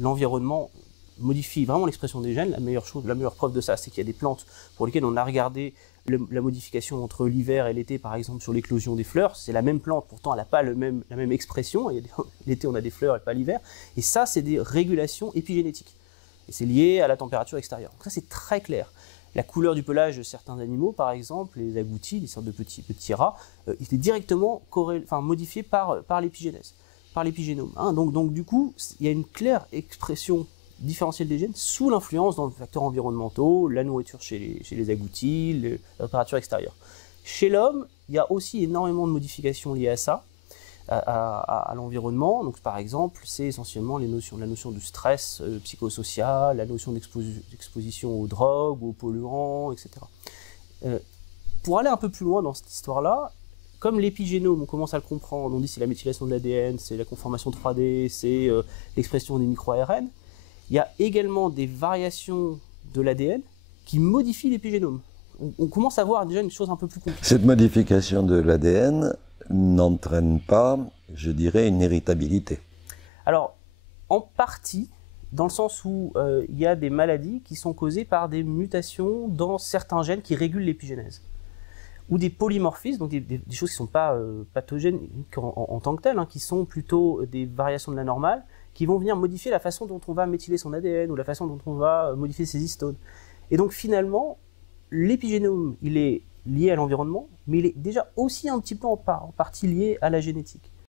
l'environnement modifie vraiment l'expression des gènes. La meilleure preuve de ça, c'est qu'il y a des plantes pour lesquelles on a regardé la modification entre l'hiver et l'été, par exemple sur l'éclosion des fleurs. C'est la même plante, pourtant elle n'a pas la même expression. L'été on a des fleurs et pas l'hiver. Et ça, c'est des régulations épigénétiques. Et c'est lié à la température extérieure. Donc ça, c'est très clair. La couleur du pelage de certains animaux, par exemple, les agoutis, les sortes de petits rats, étaient directement modifiés par l'épigénèse, par l'épigénome. Hein. Donc du coup, il y a une claire expression différentielle des gènes sous l'influence dans les facteurs environnementaux, la nourriture chez les agoutis, la température extérieure. Chez l'homme, il y a aussi énormément de modifications liées à ça, à l'environnement. Donc, par exemple, c'est essentiellement la notion du stress psychosocial, la notion d'exposition aux drogues, aux polluants, etc. Pour aller un peu plus loin dans cette histoire-là, comme l'épigénome, on commence à le comprendre, on dit c'est la méthylation de l'ADN, c'est la conformation 3D, c'est l'expression des micro-ARN, il y a également des variations de l'ADN qui modifient l'épigénome. On commence à voir déjà une chose un peu plus compliquée. Cette modification de l'ADN n'entraîne pas, je dirais, une héritabilité. Alors, en partie, dans le sens où il y a des maladies qui sont causées par des mutations dans certains gènes qui régulent l'épigénèse. Ou des polymorphismes, donc des choses qui ne sont pas pathogènes en tant que telles, hein, qui sont plutôt des variations de la normale, qui vont venir modifier la façon dont on va méthyler son ADN ou la façon dont on va modifier ses histones. Et donc finalement, l'épigénome, il est lié à l'environnement, mais il est déjà aussi un petit peu en partie lié à la génétique.